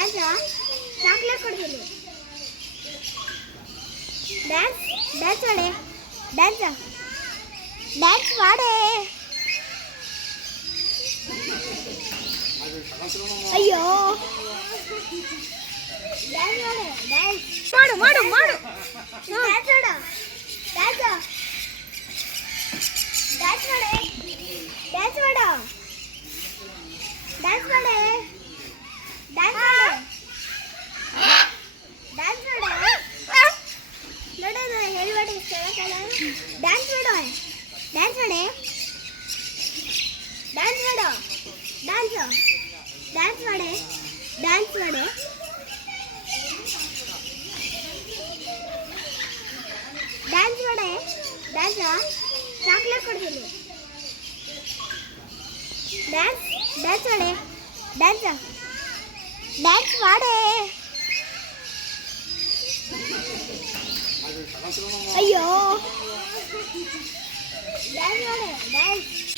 ಡ್ಯಾನ್ಸಾ chocolate ಕೊಡ್ತೀನಿ dance dance ಮಾಡೆ dance dance ಮಾಡೆ ಅಯ್ಯೋ ಡ್ಯಾನ್ಸ್ ಮಾಡೆ ಡ್ಯಾನ್ಸ್ ಮಾಡು ಮಾಡು ಮಾಡು ಡ್ಯಾನ್ಸ್ ಮಾಡು ಡ್ಯಾನ್ಸ್ ಡ್ಯಾನ್ಸ್ ಮಾಡೆ ಡ್ಯಾನ್ಸ್ ಮಾಡೆ ಡ್ಯಾನ್ಸ್ ಮಾಡೆ ಡ್ಯಾನ್ಸ್ ಚಾಕ್ಲೇಟ್ ಕೊಡ್ತೀನಿ ಡ್ಯಾನ್ಸ್ ಡ್ಯಾನ್ಸ್ ಮಾಡೆ ಡ್ಯಾನ್ಸ್ ಡ್ಯಾನ್ಸ್ ಮಾಡೆ ಅಯ್ಯೋ ಡ್ಯಾನ್ಸ್ ಮಾಡೆ ಡ್ಯಾನ್ಸ್